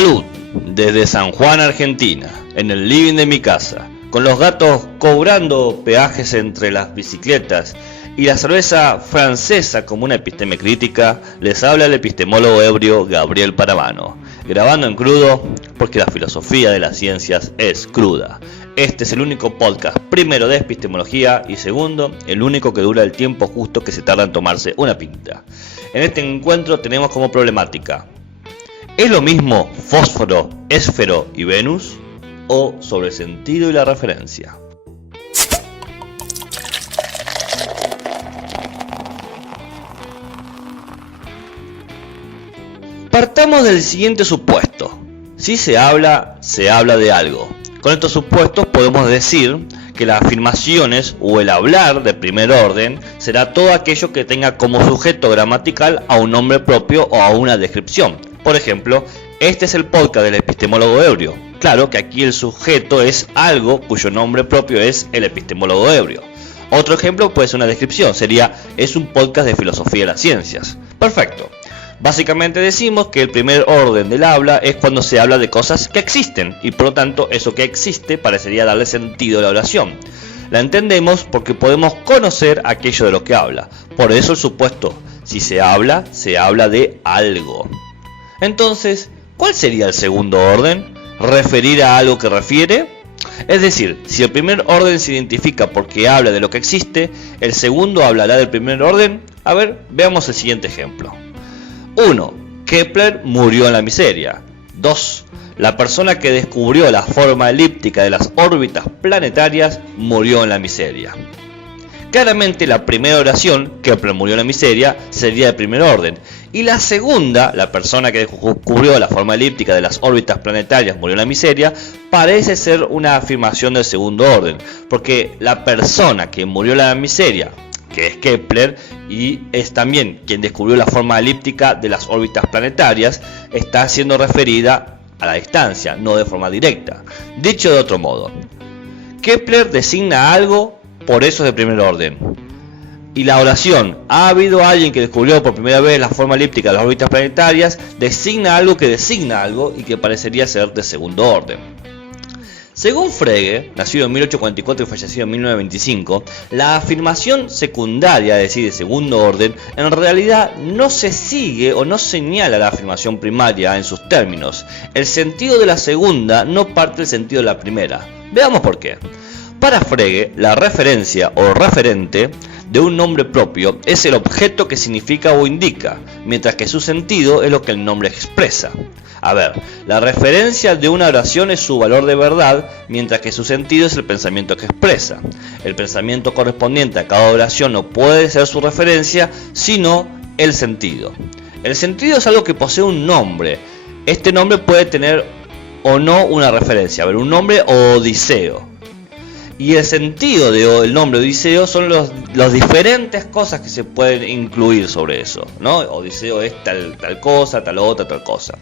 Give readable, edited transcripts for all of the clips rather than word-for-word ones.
Salud, desde San Juan, Argentina, en el living de mi casa, con los gatos cobrando peajes entre las bicicletas y la cerveza francesa como una episteme crítica, les habla el epistemólogo ebrio Gabriel Paravano, grabando en crudo porque la filosofía de las ciencias es cruda. Este es el único podcast, primero de epistemología y segundo, el único que dura el tiempo justo que se tarda en tomarse una pinta. En este encuentro tenemos como problemática: ¿es lo mismo fósforo, esfero y Venus? ¿O sobre el sentido y la referencia? Partamos del siguiente supuesto. Si se habla de algo. Con estos supuestos podemos decir que las afirmaciones o el hablar de primer orden será todo aquello que tenga como sujeto gramatical a un nombre propio o a una descripción. Por ejemplo, este es el podcast del epistemólogo ebrio. Claro que aquí el sujeto es algo cuyo nombre propio es el epistemólogo ebrio. Otro ejemplo puede ser una descripción, sería: es un podcast de filosofía de las ciencias. Perfecto. Básicamente decimos que el primer orden del habla es cuando se habla de cosas que existen y por lo tanto eso que existe parecería darle sentido a la oración. La entendemos porque podemos conocer aquello de lo que habla. Por eso el supuesto: si se habla de algo. Entonces, ¿cuál sería el segundo orden? ¿Referir a algo que refiere? Es decir, si el primer orden se identifica porque habla de lo que existe, ¿el segundo hablará del primer orden? A ver, veamos el siguiente ejemplo. 1. Kepler murió en la miseria. 2. La persona que descubrió la forma elíptica de las órbitas planetarias murió en la miseria. Claramente la primera oración, Kepler murió en la miseria, sería de primer orden. Y la segunda, la persona que descubrió la forma elíptica de las órbitas planetarias murió en la miseria, parece ser una afirmación del segundo orden. Porque la persona que murió en la miseria, que es Kepler, y es también quien descubrió la forma elíptica de las órbitas planetarias, está siendo referida a la distancia, no de forma directa. Dicho de otro modo, Kepler designa algo, por eso es de primer orden. Y la oración, ¿ha habido alguien que descubrió por primera vez la forma elíptica de las órbitas planetarias?, designa algo que designa algo y que parecería ser de segundo orden. Según Frege, nacido en 1844 y fallecido en 1925, la afirmación secundaria, es decir, de segundo orden, en realidad no se sigue o no señala la afirmación primaria en sus términos. El sentido de la segunda no parte del sentido de la primera. Veamos por qué. Para Frege, la referencia o referente de un nombre propio es el objeto que significa o indica, mientras que su sentido es lo que el nombre expresa. A ver, la referencia de una oración es su valor de verdad, mientras que su sentido es el pensamiento que expresa. El pensamiento correspondiente a cada oración no puede ser su referencia, sino el sentido. El sentido es algo que posee un nombre. Este nombre puede tener o no una referencia. A ver, un nombre: Odiseo. Y el sentido del nombre Odiseo son las diferentes cosas que se pueden incluir sobre eso, ¿no? Odiseo es tal cosa, tal otra, tal cosa.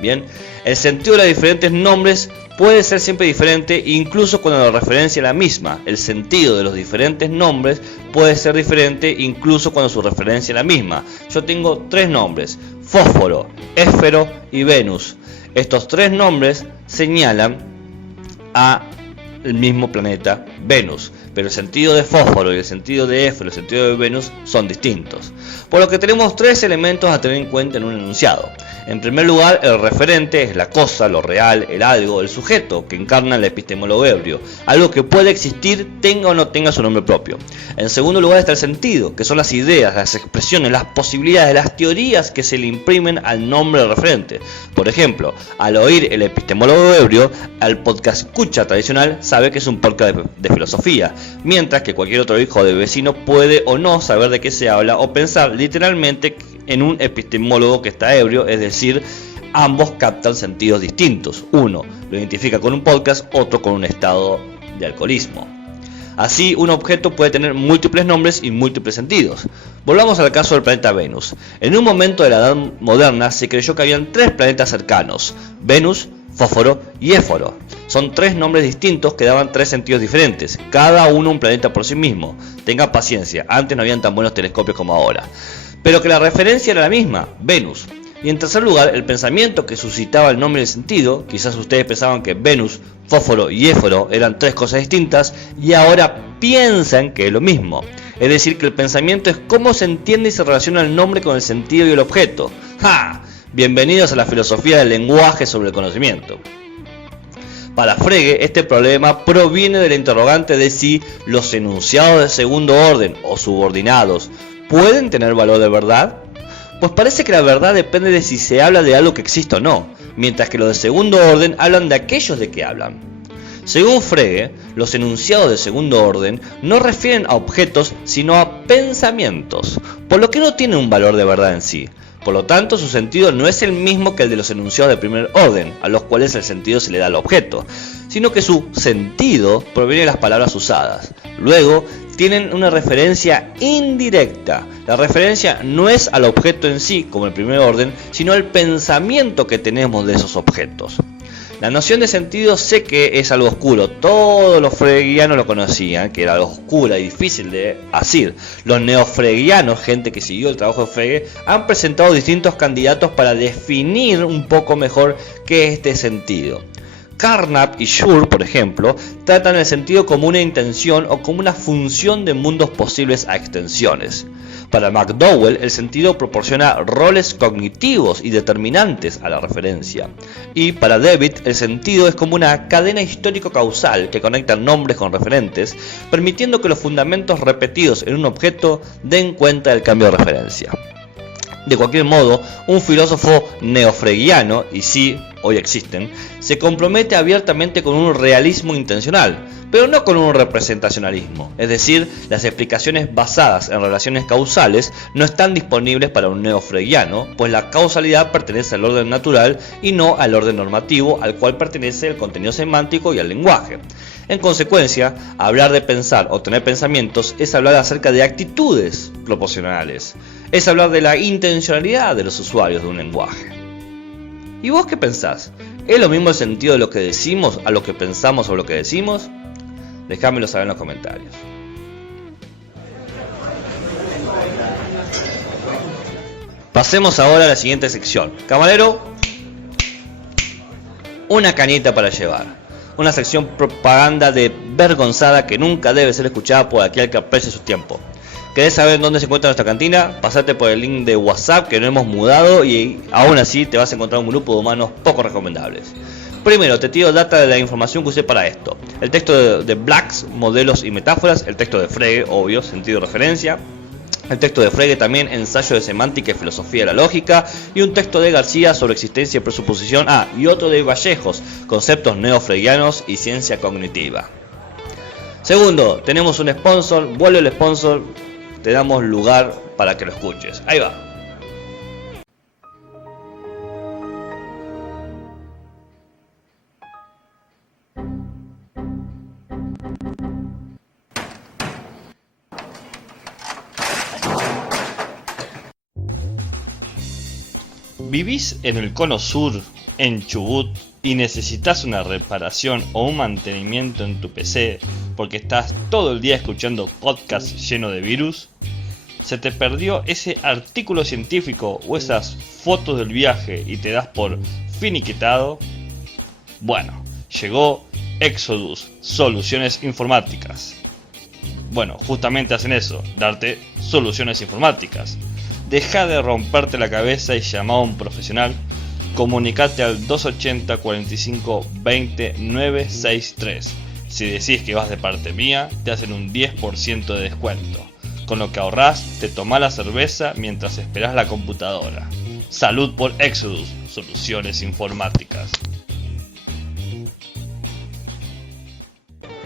Bien, el sentido de los diferentes nombres puede ser siempre diferente, incluso cuando la referencia es la misma. El sentido de los diferentes nombres puede ser diferente, incluso cuando su referencia es la misma. Yo tengo 3 nombres: fósforo, esfero y Venus. Estos 3 nombres señalan a el mismo planeta Venus, pero el sentido de fósforo y el sentido de esfero y el sentido de Venus son distintos, por lo que tenemos 3 elementos a tener en cuenta en un enunciado. En primer lugar, el referente es la cosa, lo real, el algo, el sujeto que encarna el epistemólogo ebrio, algo que puede existir tenga o no tenga su nombre propio. En segundo lugar está el sentido, que son las ideas, las expresiones, las posibilidades, las teorías que se le imprimen al nombre del referente. Por ejemplo, al oír el epistemólogo ebrio, al podcast escucha tradicional sabe que es un podcast de filosofía, mientras que cualquier otro hijo de vecino puede o no saber de qué se habla o pensar literalmente en un epistemólogo que está ebrio, es decir, ambos captan sentidos distintos. Uno lo identifica con un podcast, otro con un estado de alcoholismo. Así, un objeto puede tener múltiples nombres y múltiples sentidos. Volvamos al caso del planeta Venus. En un momento de la Edad Moderna se creyó que habían 3 planetas cercanos: Venus, fósforo y éforo. Son 3 nombres distintos que daban 3 sentidos diferentes, cada uno un planeta por sí mismo. Tengan paciencia, antes no habían tan buenos telescopios como ahora. Pero que la referencia era la misma, Venus. Y en tercer lugar, el pensamiento que suscitaba el nombre y el sentido. Quizás ustedes pensaban que Venus, fósforo y éforo eran tres cosas distintas y ahora piensan que es lo mismo. Es decir, que el pensamiento es cómo se entiende y se relaciona el nombre con el sentido y el objeto. ¡Ja! Bienvenidos a la filosofía del lenguaje sobre el conocimiento. Para Frege, este problema proviene de la interrogante de si los enunciados de segundo orden o subordinados pueden tener valor de verdad. Pues parece que la verdad depende de si se habla de algo que existe o no, mientras que los de segundo orden hablan de aquellos de que hablan. Según Frege, los enunciados de segundo orden no refieren a objetos sino a pensamientos, por lo que no tienen un valor de verdad en sí. Por lo tanto, su sentido no es el mismo que el de los enunciados de primer orden, a los cuales el sentido se le da al objeto, sino que su sentido proviene de las palabras usadas. Luego, tienen una referencia indirecta. La referencia no es al objeto en sí, como el primer orden, sino al pensamiento que tenemos de esos objetos. La noción de sentido sé que es algo oscuro, todos los fregianos lo conocían, que era algo oscura y difícil de asir. Los neofregianos, gente que siguió el trabajo de Frege, han presentado distintos candidatos para definir un poco mejor qué es este sentido. Carnap y Schur, por ejemplo, tratan el sentido como una intención o como una función de mundos posibles a extensiones. Para McDowell, el sentido proporciona roles cognitivos y determinantes a la referencia. Y para David, el sentido es como una cadena histórico-causal que conecta nombres con referentes, permitiendo que los fundamentos repetidos en un objeto den cuenta del cambio de referencia. De cualquier modo, un filósofo neofregiano, y sí, hoy existen, se compromete abiertamente con un realismo intencional, pero no con un representacionalismo. Es decir, las explicaciones basadas en relaciones causales no están disponibles para un neofregiano, pues la causalidad pertenece al orden natural y no al orden normativo al cual pertenece el contenido semántico y el lenguaje. En consecuencia, hablar de pensar o tener pensamientos es hablar acerca de actitudes proporcionales. Es hablar de la intencionalidad de los usuarios de un lenguaje. ¿Y vos qué pensás? ¿Es lo mismo el sentido de lo que decimos a lo que pensamos sobre lo que decimos? Déjamelo saber en los comentarios. Pasemos ahora a la siguiente sección. Camarero, una cañita para llevar. Una sección propaganda de vergonzada que nunca debe ser escuchada por aquel que aprecie su tiempo. ¿Querés saber dónde se encuentra nuestra cantina? Pasate por el link de WhatsApp que no hemos mudado y aún así te vas a encontrar un grupo de humanos poco recomendables. Primero, te tiro data de la información que usé para esto. El texto de Blacks, modelos y metáforas. El texto de Frege, obvio, sentido y referencia. El texto de Frege también, ensayo de semántica y filosofía de la lógica. Y un texto de García sobre existencia y presuposición. Y otro de Vallejos, conceptos neofregianos y ciencia cognitiva. Segundo, tenemos un sponsor. Vuelve el sponsor. Te damos lugar para que lo escuches. Ahí va. ¿Vivís en el cono sur, en Chubut, y necesitas una reparación o un mantenimiento en tu PC porque estás todo el día escuchando podcasts llenos de virus? ¿Se te perdió ese artículo científico o esas fotos del viaje y te das por finiquitado? Bueno, llegó Exodus, soluciones informáticas. Bueno, justamente hacen eso, darte soluciones informáticas. Deja de romperte la cabeza y llama a un profesional. Comunicate al 280 45 20 963. Si decís que vas de parte mía, te hacen un 10% de descuento. Con lo que ahorrás, te tomás la cerveza mientras esperás la computadora. Salud por Exodus, soluciones informáticas.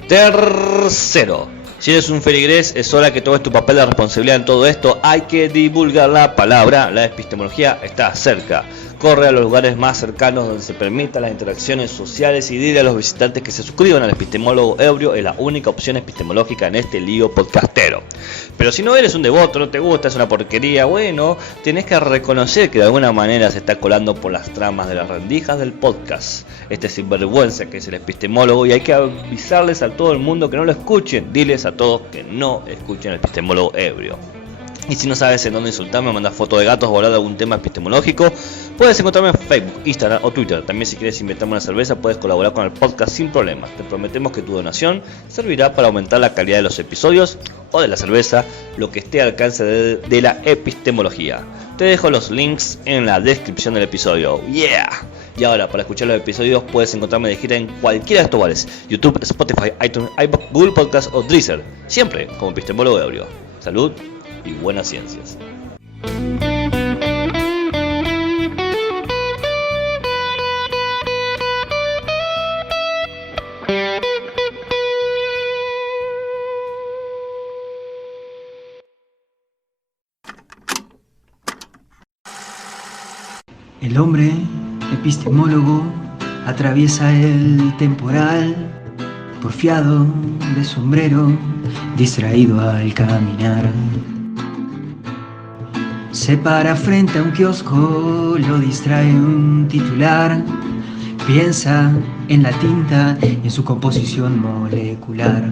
Tercero, si eres un feligrés, es hora que tomes tu papel de responsabilidad en todo esto. Hay que divulgar la palabra, la epistemología está cerca. Corre a los lugares más cercanos donde se permitan las interacciones sociales y dile a los visitantes que se suscriban al Epistemólogo Ebrio, es la única opción epistemológica en este lío podcastero. Pero si no eres un devoto, no te gusta, es una porquería, bueno, tenés que reconocer que de alguna manera se está colando por las tramas de las rendijas del podcast. Este sinvergüenza que es el epistemólogo, y hay que avisarles a todo el mundo que no lo escuchen. Diles a todos que no escuchen al Epistemólogo Ebrio. Y si no sabes en dónde insultarme, mandas fotos de gatos o hablar de algún tema epistemológico, puedes encontrarme en Facebook, Instagram o Twitter. También si quieres invitarme una cerveza, puedes colaborar con el podcast sin problemas. Te prometemos que tu donación servirá para aumentar la calidad de los episodios o de la cerveza, lo que esté al alcance de la epistemología. Te dejo los links en la descripción del episodio. ¡Yeah! Y ahora, para escuchar los episodios, puedes encontrarme de gira en cualquiera de estos lugares: YouTube, Spotify, iTunes, iVoox, Google Podcast o Deezer. Siempre como epistemólogo ebrio. Salud y buenas ciencias. El hombre epistemólogo atraviesa el temporal, porfiado de sombrero, distraído al caminar. Se para frente a un kiosco, lo distrae un titular. Piensa en la tinta y en su composición molecular.